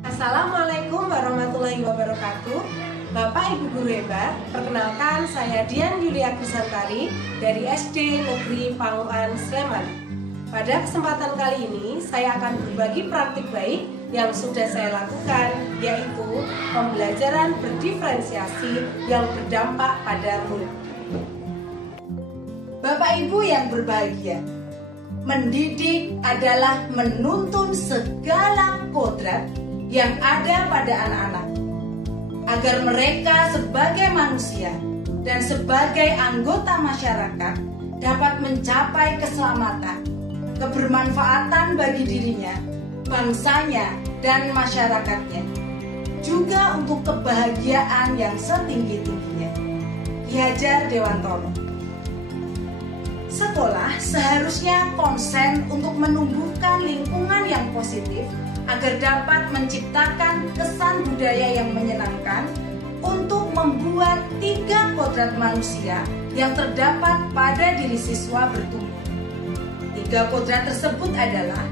Assalamualaikum warahmatullahi wabarakatuh. Bapak Ibu guru hebat, perkenalkan saya Dian Yulia Grisantari dari SD Negeri Panguan Sleman. Pada kesempatan kali ini saya akan berbagi praktik baik yang sudah saya lakukan, yaitu pembelajaran berdiferensiasi yang berdampak pada murid. Bapak Ibu yang berbahagia, mendidik adalah menuntun segala kodrat yang ada pada anak-anak agar mereka sebagai manusia dan sebagai anggota masyarakat dapat mencapai keselamatan, kebermanfaatan bagi dirinya, bangsanya, dan masyarakatnya, juga untuk kebahagiaan yang setinggi-tingginya. Ki Hajar Dewantoro. Sekolah seharusnya konsen untuk menumbuhkan lingkungan yang positif agar dapat menciptakan kesan budaya yang menyenangkan untuk membuat 3 kodrat manusia yang terdapat pada diri siswa bertumbuh. 3 kodrat tersebut adalah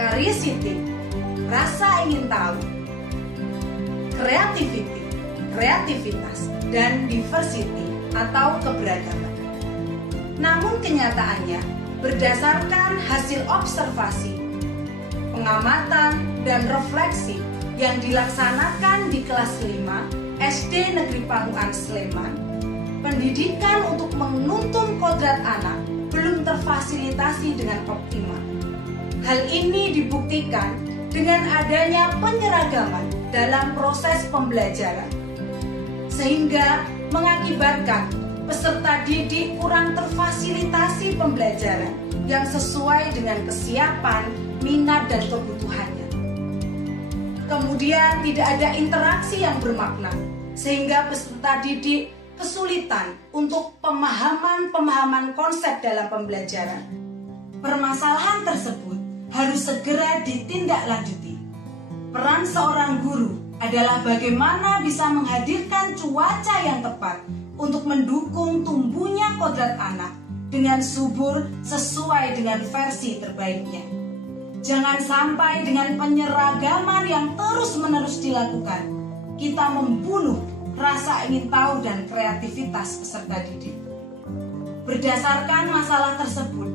curiosity, rasa ingin tahu, kreativitas, dan diversity atau keberagaman. Namun kenyataannya, berdasarkan hasil observasi, pengamatan, dan refleksi yang dilaksanakan di kelas 5 SD Negeri Panguan Sleman, pendidikan untuk menuntun kodrat anak belum terfasilitasi dengan optimal. Hal ini dibuktikan dengan adanya penyeragaman dalam proses pembelajaran, sehingga mengakibatkan peserta didik kurang terfasilitasi pembelajaran yang sesuai dengan kesiapan, minat, dan kebutuhannya. Kemudian tidak ada interaksi yang bermakna, sehingga peserta didik kesulitan untuk pemahaman konsep dalam pembelajaran. Permasalahan tersebut harus segera ditindaklanjuti. Peran seorang guru adalah bagaimana bisa menghadirkan cuaca yang tepat untuk mendukung tumbuhnya kodrat anak dengan subur sesuai dengan versi terbaiknya. Jangan sampai dengan penyeragaman yang terus-menerus dilakukan, kita membunuh rasa ingin tahu dan kreativitas peserta didik. Berdasarkan masalah tersebut,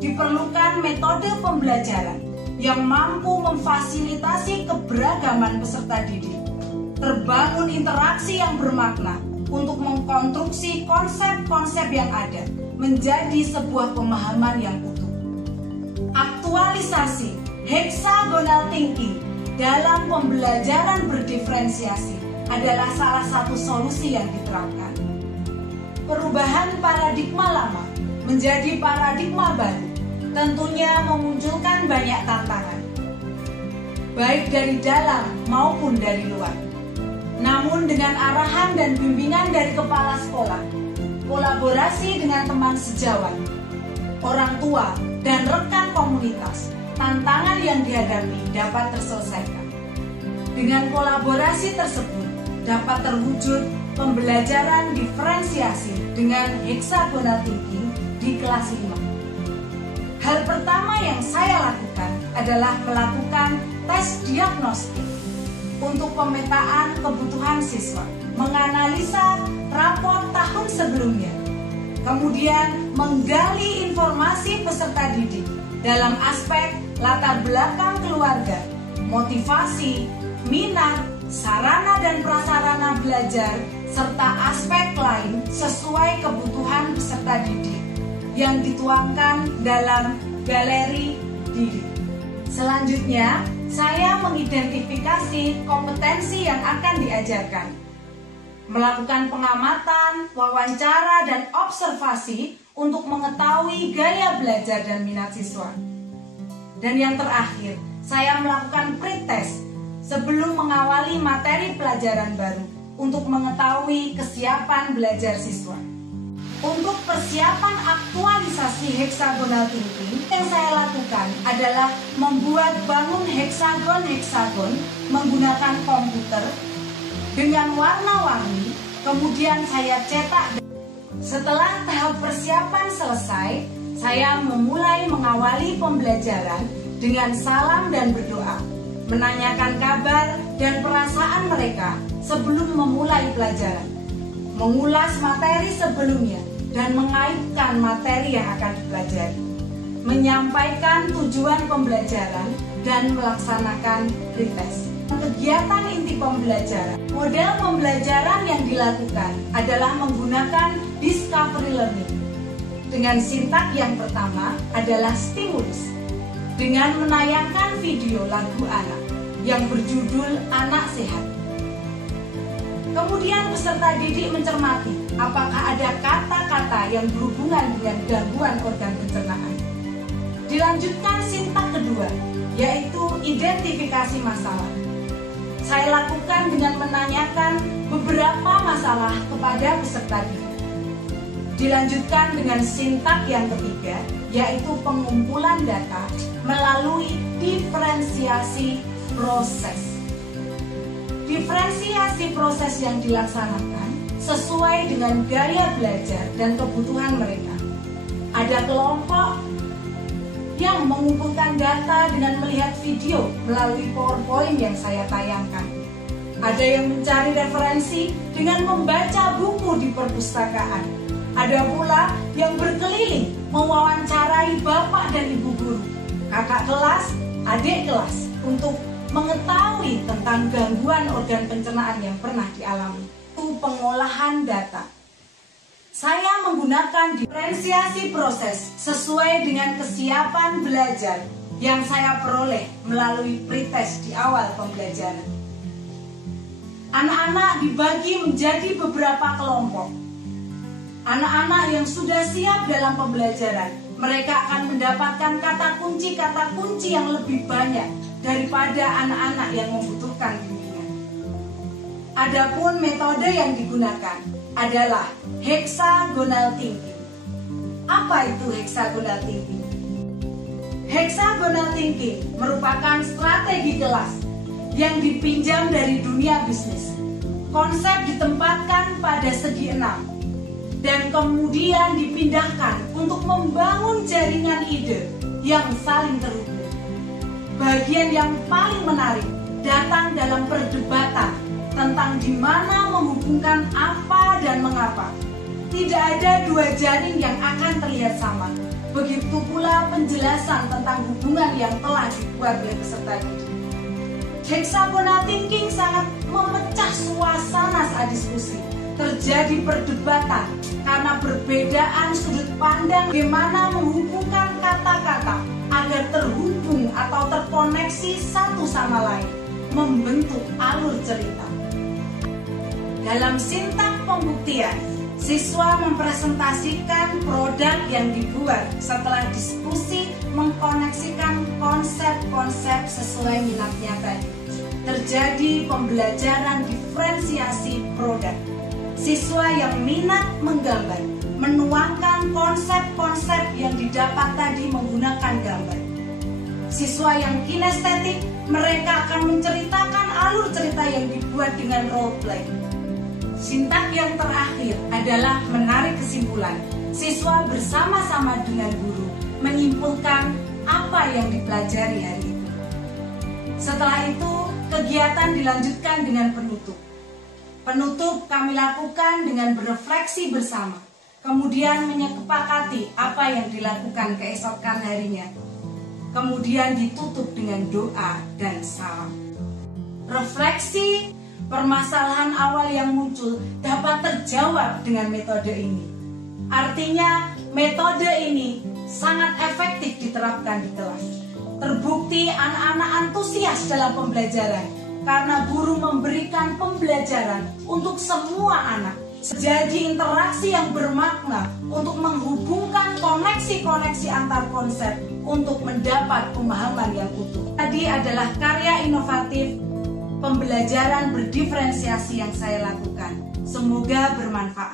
diperlukan metode pembelajaran yang mampu memfasilitasi keberagaman peserta didik, terbangun interaksi yang bermakna untuk mengkonstruksi konsep-konsep yang ada menjadi sebuah pemahaman yang utuh. Aktualisasi hexagonal thinking dalam pembelajaran berdiferensiasi adalah salah satu solusi yang diterapkan. Perubahan paradigma lama menjadi paradigma baru tentunya memunculkan banyak tantangan, baik dari dalam maupun dari luar. Namun dengan arahan dan bimbingan dari kepala sekolah, kolaborasi dengan teman sejawat, orang tua, dan rekan komunitas, tantangan yang dihadapi dapat terselesaikan. Dengan kolaborasi tersebut, dapat terwujud pembelajaran diferensiasi dengan hexagonal thinking di kelas 5. Hal pertama yang saya lakukan adalah melakukan tes diagnostik untuk pemetaan kebutuhan siswa, menganalisa rapor tahun sebelumnya, kemudian menggali informasi peserta didik dalam aspek latar belakang keluarga, motivasi, minat, sarana dan prasarana belajar, serta aspek lain sesuai kebutuhan peserta didik yang dituangkan dalam galeri diri. Selanjutnya, saya mengidentifikasi kompetensi yang akan diajarkan, melakukan pengamatan, wawancara, dan observasi untuk mengetahui gaya belajar dan minat siswa. Dan yang terakhir, saya melakukan pretest sebelum mengawali materi pelajaran baru untuk mengetahui kesiapan belajar siswa. Untuk persiapan aktualisasi hexagonal thinking, yang saya lakukan adalah membuat bangun heksagon menggunakan komputer dengan warna-warni, kemudian saya cetak. Setelah tahap persiapan selesai, Saya memulai mengawali pembelajaran dengan salam dan berdoa, menanyakan kabar dan perasaan mereka sebelum memulai pelajaran, mengulas materi sebelumnya dan mengaitkan materi yang akan dipelajari, menyampaikan tujuan pembelajaran dan melaksanakan pretest. Kegiatan inti pembelajaran. Model pembelajaran yang dilakukan adalah menggunakan discovery learning. Dengan sintak yang pertama adalah stimulus, dengan menayangkan video lagu anak yang berjudul Anak Sehat. Kemudian peserta didik mencermati apakah ada kata-kata yang berhubungan dengan gangguan organ pencernaan. Dilanjutkan sintak kedua, yaitu identifikasi masalah. Saya lakukan dengan menanyakan beberapa masalah kepada peserta didik. Dilanjutkan dengan sintak yang ketiga, yaitu pengumpulan data melalui diferensiasi proses. Diferensiasi proses yang dilaksanakan sesuai dengan gaya belajar dan kebutuhan mereka. Ada kelompok yang mengumpulkan data dengan melihat video melalui PowerPoint yang saya tayangkan. Ada yang mencari referensi dengan membaca buku di perpustakaan. Ada pula yang berkeliling mewawancarai bapak dan ibu guru, kakak kelas, adik kelas untuk mengetahui tentang gangguan organ pencernaan yang pernah dialami. Itu pengolahan data. Saya menggunakan diferensiasi proses sesuai dengan kesiapan belajar yang saya peroleh melalui pretest di awal pembelajaran. Anak-anak dibagi menjadi beberapa kelompok. Anak-anak yang sudah siap dalam pembelajaran, mereka akan mendapatkan kata kunci yang lebih banyak daripada anak-anak yang membutuhkan bimbingan. Adapun metode yang digunakan adalah hexagonal thinking. Apa itu hexagonal thinking? Hexagonal thinking merupakan strategi kelas yang dipinjam dari dunia bisnis. Konsep ditempatkan pada segi 6 dan kemudian dipindahkan untuk membangun jaringan ide yang saling terhubung. Bagian yang paling menarik datang dalam perdebatan tentang di mana menghubungkan apa dan mengapa. Tidak ada dua jaring yang akan terlihat sama. Begitu pula penjelasan tentang hubungan yang telah dibuat oleh peserta didik. Hexagonal thinking sangat memecah suasana saat diskusi. Terjadi perdebatan karena perbedaan sudut pandang bagaimana menghubungkan kata-kata agar terhubung atau terkoneksi satu sama lain, membentuk alur cerita. Dalam sintak pembuktian, siswa mempresentasikan produk yang dibuat setelah diskusi mengkoneksikan konsep-konsep sesuai minatnya tadi. Terjadi pembelajaran diferensiasi produk. Siswa yang minat menggambar menuangkan konsep-konsep yang didapat tadi menggunakan gambar. Siswa yang kinestetik, mereka akan menceritakan alur cerita yang dibuat dengan role play. Sintak yang terakhir adalah menarik kesimpulan. Siswa bersama-sama dengan guru menyimpulkan apa yang dipelajari hari itu. Setelah itu, kegiatan dilanjutkan dengan penutup. Penutup kami lakukan dengan berefleksi bersama, kemudian menyepakati apa yang dilakukan keesokan harinya. Kemudian ditutup dengan doa dan salam. Refleksi permasalahan awal yang muncul dapat terjawab dengan metode ini. Artinya, metode ini sangat efektif diterapkan di kelas. Terbukti anak-anak antusias dalam pembelajaran karena guru memberikan pembelajaran untuk semua anak. Jadi interaksi yang bermakna untuk menghubungkan koneksi-koneksi antar konsep untuk mendapat pemahaman yang utuh. Tadi adalah karya inovatif pembelajaran berdiferensiasi yang saya lakukan. Semoga bermanfaat.